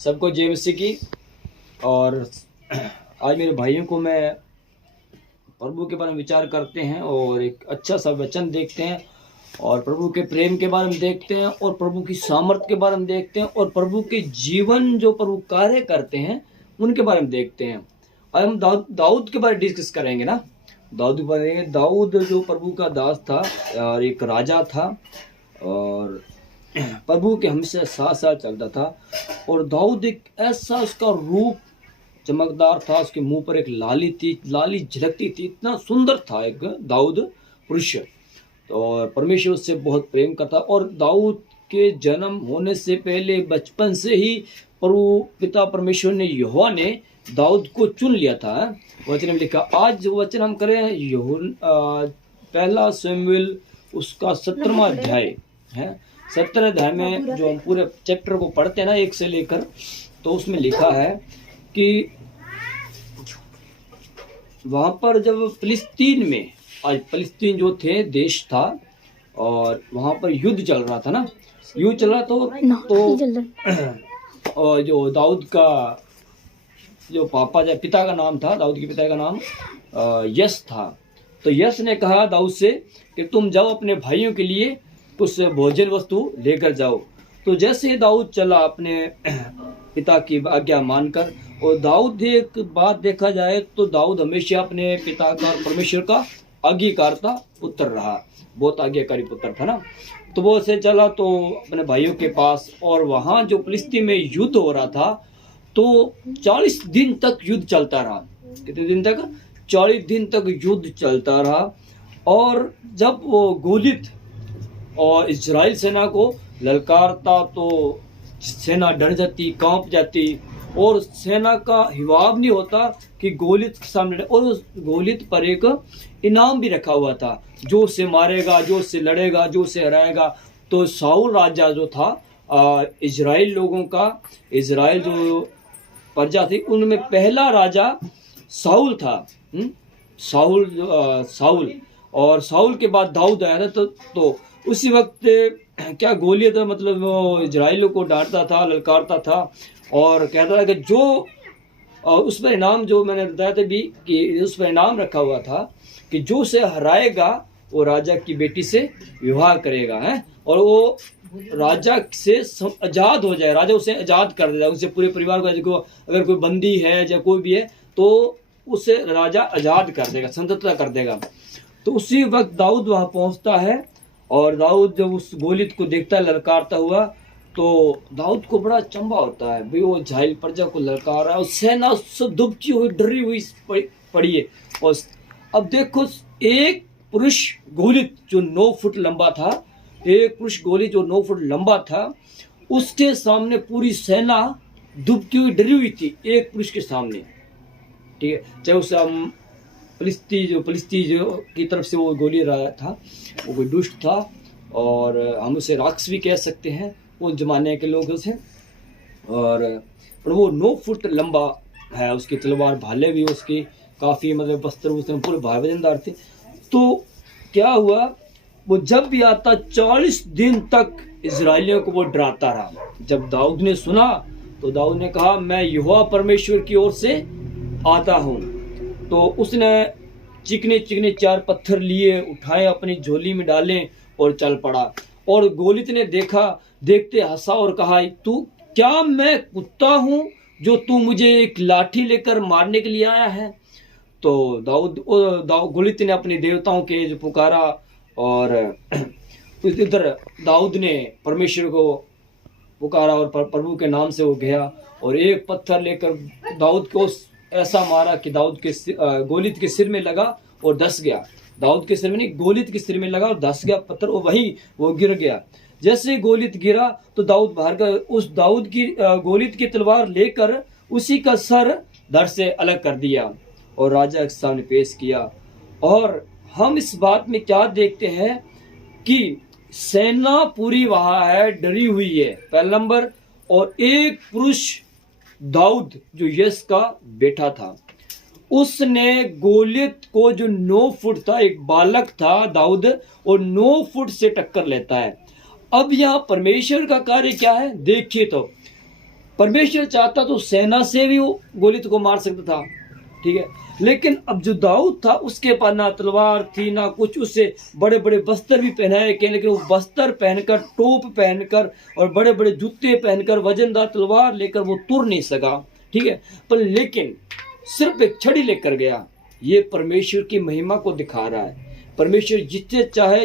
सबको जय मसीह की। और आज मेरे भाइयों को मैं प्रभु के बारे में विचार करते हैं और एक अच्छा सा वचन देखते हैं और प्रभु के प्रेम के बारे में देखते हैं और प्रभु की सामर्थ के बारे में देखते हैं और प्रभु के जीवन जो प्रभु कार्य करते हैं उनके बारे में देखते हैं। आज हम दाऊद के बारे में डिस्कस करेंगे ना। दाऊद के बारे में, दाऊद जो प्रभु का दास था और एक राजा था और प्रभु के हमेशा साथ साथ चलता था। और दाऊद एक ऐसा, उसका रूप चमकदार था, उसके मुंह पर एक लाली थी, लाली झलकती थी, इतना सुंदर था एक दाऊद पुरुष। और परमेश्वर उससे बहुत प्रेम करता। और दाऊद के जन्म होने से पहले बचपन से ही प्रभु पिता परमेश्वर ने, यहोवा ने दाऊद को चुन लिया था। वचन में लिखा, आज वचन हम करें पहला शमूएल उसका 17वां अध्याय है। 17 अध्याय में जो हम पूरे चैप्टर को पढ़ते हैं ना 1 से लेकर, तो उसमें लिखा है कि वहां पर जब फिलिस्तीन में, आज फिलिस्तीन जो थे देश था और वहां पर युद्ध चल रहा था ना, युद्ध चल रहा तो और जो दाऊद का जो पिता का नाम था, दाऊद के पिता का नाम यस था। तो यस ने कहा दाऊद से कि तुम जाओ अपने भाइयों के लिए कुछ भोजन वस्तु लेकर जाओ। तो जैसे दाऊद चला अपने पिता की आज्ञा मानकर, और दाऊद एक बात देखा जाए तो दाऊद हमेशा अपने पिता का और परमेश्वर का आज्ञाकारता पुत्र रहा, बहुत आज्ञाकारी पुत्र था ना। तो वो से चला तो अपने भाइयों के पास, और वहाँ जो फिलिस्तीन में युद्ध हो रहा था तो 40 दिन तक युद्ध चलता रहा। कितने दिन तक? 40 दिन तक युद्ध चलता रहा। और जब वो गोलियत और इजराइल सेना को ललकारता तो सेना डर जाती, कांप जाती, और सेना का हिवाब नहीं होता कि गोलियत के सामने। और उस गोलियत पर एक इनाम भी रखा हुआ था, जो से मारेगा, जो से लड़ेगा, जो से हराएगा। तो शाऊल राजा जो था इजराइल लोगों का, इजराइल जो प्रजा थी उनमें पहला राजा शाऊल था। शाऊल और शाऊल के बाद दाऊद आया था। तो उसी वक्त क्या गोलियत मतलब वो इजराइलियों को डांटता था, ललकारता था और कहता था कि जो उस पर इनाम, जो मैंने बताया था भी कि उस पर इनाम रखा हुआ था कि जो से हराएगा वो राजा की बेटी से विवाह करेगा है, और वो राजा से आजाद हो जाए, राजा उसे आजाद कर देगा, उसे पूरे परिवार को, अगर कोई बंदी है या कोई भी है तो उसे राजा आजाद कर देगा, स्वतंत्रता कर देगा। तो उसी वक्त दाऊद वहां पहुंचता है और दाऊद जब उस गोलियत को देखता है ललकारता हुआ, तो दाऊद को बड़ा चंबा होता है भाई, वो इजराइल प्रजा को ललकार रहा है और सेना सब दुबकी हुई, डरी हुई पड़ी है। और अब देखो, एक पुरुष गोलियत जो 9 फुट लंबा था, एक पुरुष गोलियत जो 9 फुट लंबा था, उसके सामने पूरी सेना दुबकी हुई, डरी हुई थी एक पुरुष के सामने। ठीक है, चाहे उस फिलिस्ती जो की तरफ से वो गोली रहा था, वो कोई दुष्ट था और हम उसे राक्षस भी कह सकते हैं उस जमाने के लोग उसे। और वो 9 फुट लंबा है, उसकी तलवार, भाले भी उसकी काफ़ी, मतलब वस्त्र उसने पूरे वजनदार थे। तो क्या हुआ, वो जब भी आता 40 दिन तक इजराइलियों को वो डराता रहा। जब दाऊद ने सुना तो दाऊद ने कहा, मैं यहोवा परमेश्वर की ओर से आता हूँ। तो उसने चिकने चिकने 4 पत्थर लिए, उठाए, अपनी झोली में डाले और चल पड़ा। और गोलियत ने देखते हंसा और कहा, तू क्या मैं कुत्ता हूँ जो तू मुझे एक लाठी लेकर मारने के लिए आया है? तो गोलियत ने अपने देवताओं के जो पुकारा और इधर दाऊद ने परमेश्वर को पुकारा और प्रभु के नाम से वो गया और एक पत्थर लेकर दाऊद को ऐसा मारा कि दाऊद के गोलियत के सिर में लगा और धस गया। दाऊद के सिर में नहीं, गोलियत के सिर में लगा और धस गया पत्थर, और वही वो गिर गया। जैसे गोलियत गिरा तो दाऊद बाहर का उस दाऊद की गोलियत की तलवार लेकर उसी का सर धड़ से अलग कर दिया और राजा के सामने पेश किया। और हम इस बात में क्या देखते हैं कि सेना पूरी वहां है, डरी हुई है, पहला नंबर। और एक पुरुष दाऊद जो यस का बेटा था, उसने गोलियत को, जो 9 फुट था, एक बालक था दाऊद, और 9 फुट से टक्कर लेता है। अब यहाँ परमेश्वर का कार्य क्या है देखिए। तो परमेश्वर चाहता तो सेना से भी वो गोलियत को मार सकता था, ठीक है। लेकिन अब जो दाऊद था उसके पास ना तलवार थी ना कुछ, उससे बड़े बड़े बस्तर भी पहनाए गए, लेकिन वो बस्तर पहनकर, टोप पहनकर और बड़े बड़े जूते पहनकर, वजनदार तलवार लेकर वो तुर नहीं सका, ठीक है। पर लेकिन सिर्फ एक छड़ी लेकर गया। ये परमेश्वर की महिमा को दिखा रहा है। परमेश्वर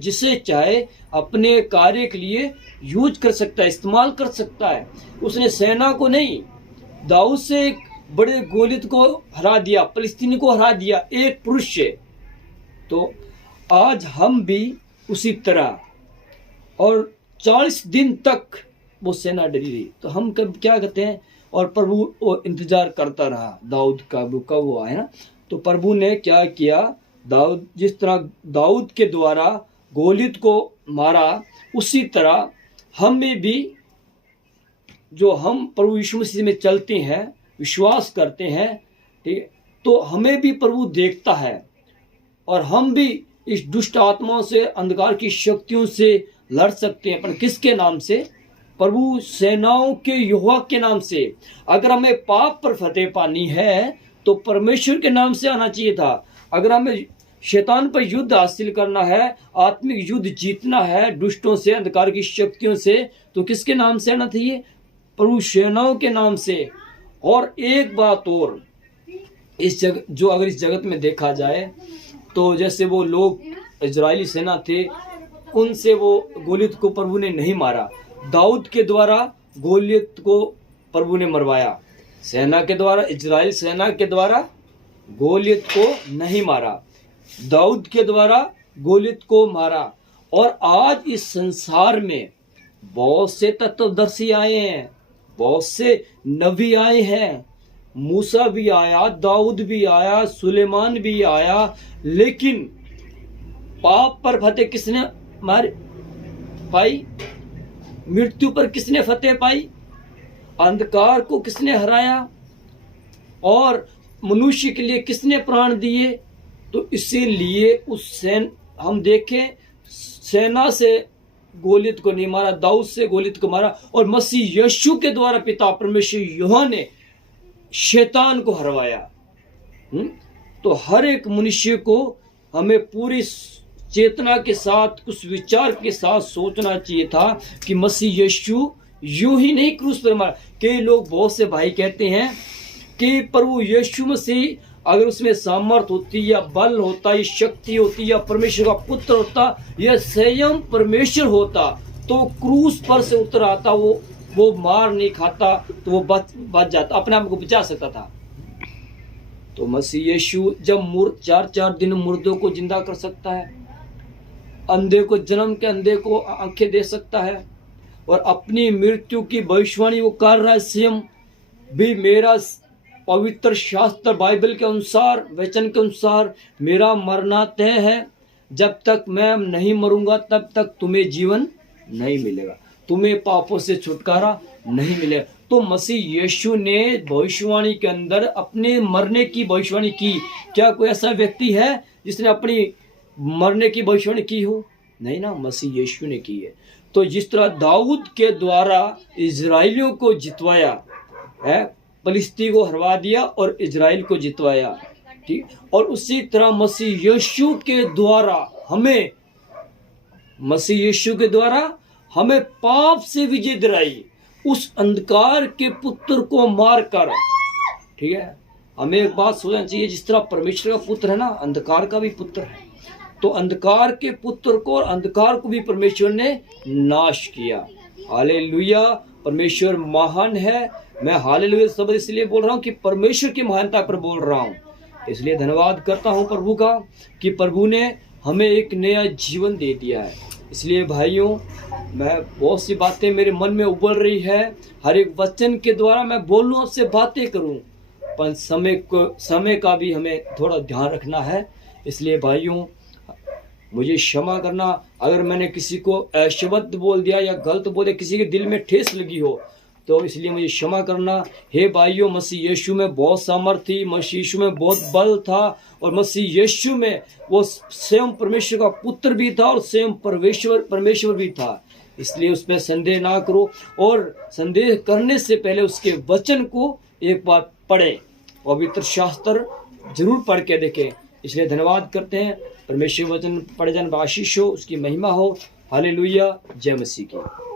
जिसे चाहे अपने कार्य के लिए यूज कर सकता है, इस्तेमाल कर सकता है। उसने सेना को नहीं, दाऊद से एक बड़े गोलियत को हरा दिया, फिलिस्तीनी को हरा दिया, एक पुरुष से। तो आज हम भी उसी तरह, और 40 दिन तक वो सेना डरी रही। तो हम कब क्या कहते हैं, और प्रभु वो इंतजार करता रहा दाऊद का, कब वो आए ना। तो प्रभु ने क्या किया, दाऊद, जिस तरह दाऊद के द्वारा गोलियत को मारा, उसी तरह हमें भी, जो हम प्रभु यीशु मसीह में चलते हैं, विश्वास करते हैं, ठीक है, तो हमें भी प्रभु देखता है, और हम भी इस दुष्ट आत्माओं से, अंधकार की शक्तियों से लड़ सकते हैं। पर किसके नाम से? प्रभु सेनाओं के यहोवा के नाम से। अगर हमें पाप पर फतेह पानी है तो परमेश्वर के नाम से आना चाहिए था। अगर हमें शैतान पर युद्ध हासिल करना है, आत्मिक युद्ध जीतना है दुष्टों से, अंधकार की शक्तियों से, तो किसके नाम से आना चाहिए? प्रभु सेनाओं के नाम से। और एक बात और, अगर इस जगत में देखा जाए तो जैसे वो लोग इजरायली सेना थे, उनसे वो गोलियत को प्रभु ने नहीं मारा। दाऊद के द्वारा गोलियत को प्रभु ने मरवाया, सेना के द्वारा, इजराइल सेना के द्वारा गोलियत को नहीं मारा, दाऊद के द्वारा गोलियत को मारा। और आज इस संसार में बहुत से तत्वदर्शी आए हैं, बहुत से नबी आए हैं, मूसा भी आया, दाऊद भी आया, सुलेमान भी आया, लेकिन पाप पर फतेह किसने पाई? मृत्यु पर किसने फतेह पाई? अंधकार को किसने हराया? और मनुष्य के लिए किसने प्राण दिए? तो इसीलिए हम देखें, सेना से गोलियत को नहीं मारा, दाऊद से गोलियत को मारा, और मसीह यीशु के द्वारा पिता परमेश्वर यहोवा ने शैतान को हरवाया। तो हर एक मनुष्य को हमें पूरी चेतना के साथ, उस विचार के साथ सोचना चाहिए था कि मसीह यीशु यूं ही नहीं क्रूस पर मारा। कई लोग, बहुत से भाई कहते हैं कि प्रभु यीशु मसीह अगर उसमें सामर्थ होती, या बल होता, या शक्ति होती, या परमेश्वर का पुत्र होता, या स्वयं परमेश्वर होता, तो क्रूस पर से उतर आता, वो मार नहीं खाता, तो वो बच जाता, अपने आप को बचा सकता था। तो मसीह यीशु जब 4 दिन मुर्दों को जिंदा कर सकता है, अंधे को, जन्म के अंधे को आंखें दे सकता है, और अपनी मृत्यु की भविष्यवाणी वो कर रहा है स्वयं भी। मेरा पवित्र शास्त्र बाइबल के अनुसार, वचन के अनुसार, मेरा मरना तय है, जब तक मैं नहीं मरूंगा तब तक तुम्हें जीवन नहीं मिलेगा, तुम्हें पापों से छुटकारा नहीं मिलेगा। तो मसीह यीशु ने भविष्यवाणी के अंदर अपने मरने की भविष्यवाणी की। क्या कोई ऐसा व्यक्ति है जिसने अपनी मरने की भविष्यवाणी की हो? नहीं ना, मसीह यीशु ने की है। तो जिस तरह दाऊद के द्वारा इजराइलियों को जितवाया है, फिलिस्ती को हरवा दिया और इजराइल को जितवाया, ठीक, और उसी तरह मसीह यीशु के द्वारा हमें पाप से विजय दिलाई, उस अंधकार के पुत्र को मारकर, ठीक है। हमें एक बात सोचना चाहिए, जिस तरह परमेश्वर का पुत्र है ना, अंधकार का भी पुत्र है, तो अंधकार के पुत्र को और अंधकार को भी परमेश्वर ने नाश किया। हालेलुया, परमेश्वर महान है। मैं हालेलुया शब्द इसलिए बोल रहा हूँ कि परमेश्वर की महानता पर बोल रहा हूँ। इसलिए धन्यवाद करता हूँ प्रभु का कि प्रभु ने हमें एक नया जीवन दे दिया है। इसलिए भाइयों, मैं बहुत सी बातें मेरे मन में उबल रही है, हर एक वचन के द्वारा मैं बोलूँ, आपसे बातें करूँ, पर समय का भी हमें थोड़ा ध्यान रखना है। इसलिए भाइयों, मुझे क्षमा करना अगर मैंने किसी को अशब्द बोल दिया या गलत बोले, किसी के दिल में ठेस लगी हो, तो इसलिए मुझे क्षमा करना। हे भाइयों, मसीह यीशु में बहुत सामर्थ थी, मसीह यीशु में बहुत बल था, और मसीह यीशु में वो स्वयं परमेश्वर का पुत्र भी था और स्वयं परमेश्वर भी था। इसलिए उस पर संदेह ना करो, और संदेह करने से पहले उसके वचन को एक बार पढ़ें, पवित्र शास्त्र जरूर पढ़ के देखें। इसलिए धन्यवाद करते हैं। परमेश्वर वचन पढ़े जाने आशीष हो, उसकी महिमा हो। हालेलुया। जय मसीह की।